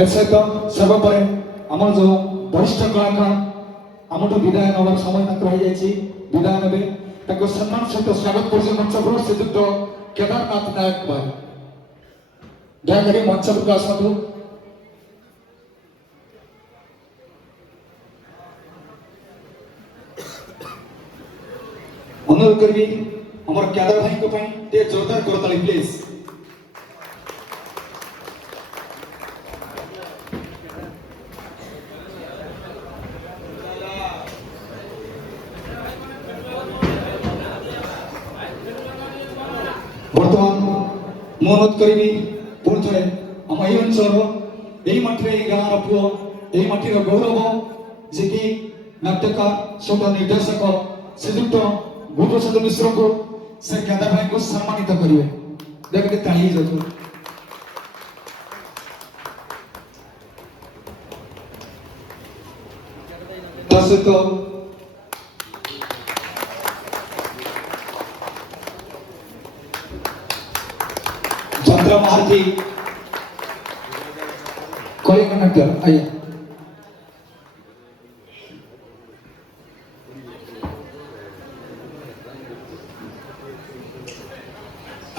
এর সহিত সর্বোপরি আমার যে বরিষ্ঠ কলাকার আমঠু বিদায় নেবার সময় তাকে হয়ে যাই বিদায় নেবে তাকে সম্মান সহিত স্বাগত করছে মঞ্চপুর শ্রীযুক্ত কেদারনাথ নায়ক ভাই দয়াকরি মঞ্চপুরকে আসন্তু। অনুরোধ করবি আমার কেদার ভাই টিকে জোরদার করতালি প্লিজ। বর্তমান ମୁଁ ଅନୁରୋଧ କରିବି ପୁଣି ଥରେ ଆମ ଏହି ଅଞ୍ଚଳର ଏହି ମାଟିରେ ଏହି ଗାଁର ପୁଅ ଏହି ମାଟିର ଗୌରବ ଯିଏକି ନାଟ୍ୟକାର ସହିତ ନିର୍ଦ୍ଦେଶକ ଶ୍ରୀଯୁକ୍ତ ଭୂପ୍ରସାଦ ମିଶ୍ରଙ୍କୁ ସେ କେଦାର ଭାଇଙ୍କୁ ସମ୍ମାନିତ କରିବେ। ଦେଖେ ତାଳି ହେଇଯାଉଥିବ। ତା ସହିତ चंद्र महारती कलिंग नाट्य आइए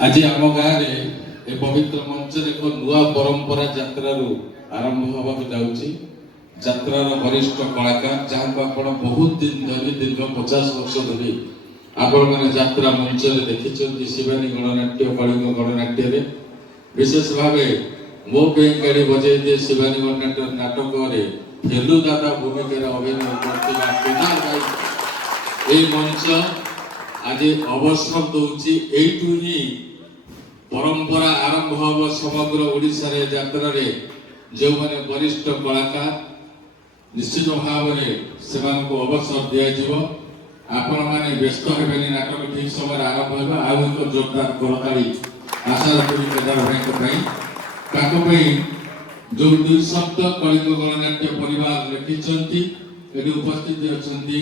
आज आम गाँव में पवित्र मंच एक नुआ परंपरा यात्रार आरंभ होगा जाऊँगी। यात्रार वरिष्ठ कलाकार जहाँ को आप बहुत दिन धरी दीर्घ 50 वर्ष धरी आपण मैंने यात्रा मंच देखी शिवानी गणनाट्य कलिंग गणनाट्य विशेष भाव मो पे गाड़ी बजे दे शिवानी गणनाट्य नाटक फेलु दादा भूमिका अभिनय करते मंच आज अवसर दूची ही परंपरा आरंभ हम समग्र ओडिशा रे यात्रा रे जो माने वरिष्ठ कलाकार निश्चित भाव से अवसर दिया आपण माने व्यस्त हेबेनी नाटक ठीक समय आरंभ होगा आ एक जोरदार करताली आशा रखी केदार भाई ताको भाई जो दुई शब्द कलिंग गणनाट्य परिवार लिखिछंती एडी उपस्थित अछंती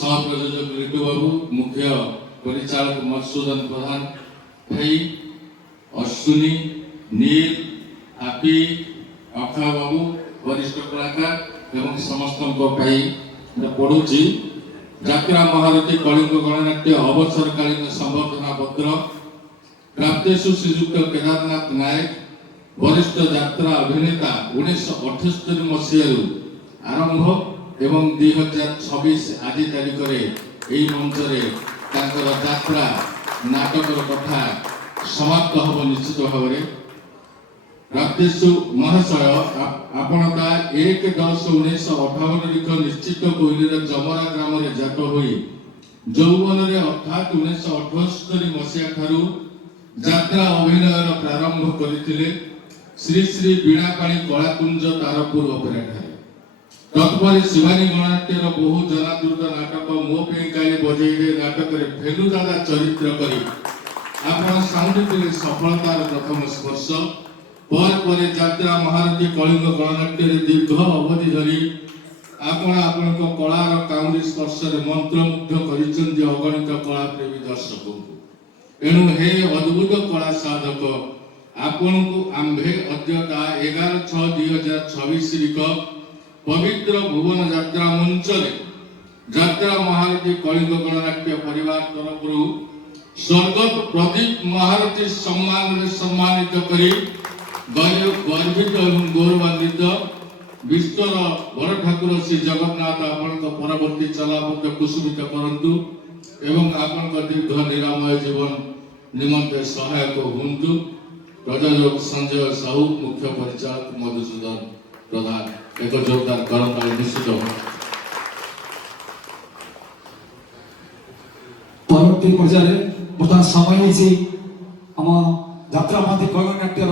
सह प्रयोजक रिटू बाबू मुख्य परिचालक मधुसूदन प्रधान भाई अश्विनी नील हापी अखा बाबू वरिष्ठ कलाकार एवं समस्त भाई पढ़ुची यात्रा महारथी कलिंग गणनाट्य अवसरकालीन संबर्धना पत्र प्राप्तेषु श्रीयुक्त केदारनाथ नायक वरिष्ठ यात्रा अभिनेता 1978 मसीह आरंभ एवं 2026 आदि तारीख में मंच यात्रा नाटकर कथा समाप्त हम निश्चित भाव प्राप्तेषु महाशय आपण 1/10/1958 लिख निश्चित कोइलीर जमरा ग्राम रे जात होई जौवन रे अर्थात 1978 मसीहा ठारू यात्रा अभिनयर प्रारंभ करथिले श्री श्री बीणापाणी कलाकुंज तारपुर ओपेरा ठारे तत्पर शिवानी गणनाट्यर बहु जनादृत नाटक मो पे गाली बजेइले नाटक रे फेलु दादा चरित्र करी आपण साउंड सफलतार प्रथम स्पर्श पर यात्रा महारथी कलिंग गणनाट्य दीर्घ अवधि धरी आपण कलार काउरी स्पर्श मंत्रमुग्ध कर अगणित कला प्रेमी दर्शक एणु हे अद्भुत कला साधक आपण को आंभे अद्यता 11/6/2026 तारीख पवित्र भुवन यात्रा मंच यात्रा महारथी कलिंग गणनाट्य परिवार तरफ स्वर्गत प्रदीप महारथी सम्मानित करी गर्वित एवं गौरवान्वित विश्वर बड़ ठाकुर श्री जगन्नाथ आपण परवर्ती चलापथ कुसुमित करंतु एवं आपण दीर्घ निरामय जीवन निमंते सहायक हुंतु। प्रयोजक संजय साहू मुख्य परिचालक मधुसूदन प्रधान एक जोरदार करताली निश्चित परवर्ती पर्याय बर्तमान समय आम यात्रा महारथी कलिंग नाट्यर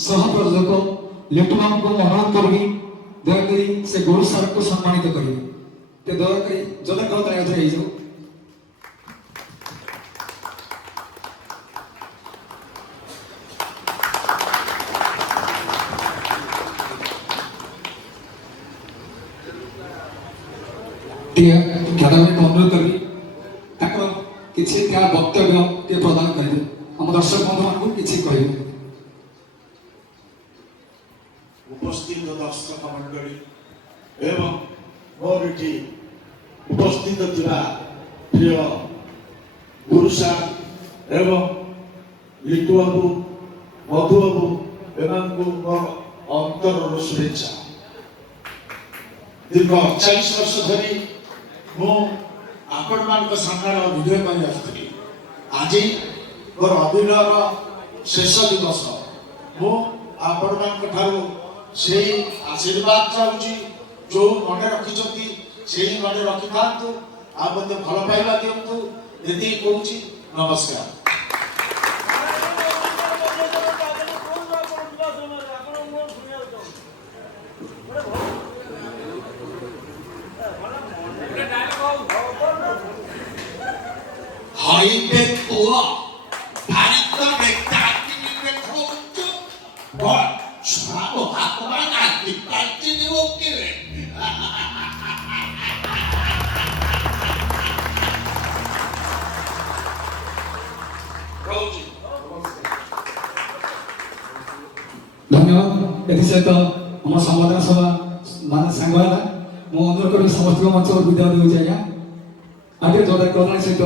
सह प्रयोजक लेफ्टिनेंट को अनुरोध करी दयाकरी से गुरु सर को सम्मानित करेंगे ते दयाकरी जदे कहता है जाई जो केदार को अनुरोध करी ताको किछि त्या वक्तव्य के प्रदान करिवे हम दर्शक बंधु मान को किछि कहिवे। उपस्थित दर्शक मंडली एवं मोर एठी उपस्थित थिबा प्रिय गुरु साहब एवं लिटू बाबू मधु बाबू एमानकु मोर अंतर शुभेच्छा। दीर्घ 48 वर्ष धरी मु आपण मान सामने अभिनय कर आसुली। आज मोर अभिनयर शेष दिवस मु आपण मान से आशीर्वाद चाहूँगी जो मन रखी से मन रखी था आप भल पाइबा दिंतु ये कहूँ नमस्कार। Haide tua, harita bektaki ni bekojo, gol, sabo aku mana di parti ni okey. धन्यवाद। एसत आम संवाद सभा मान सांग मुझे अनुरोध करी समस्त मंच विद्या दूसरी आज्ञा आगे जोरदार सहित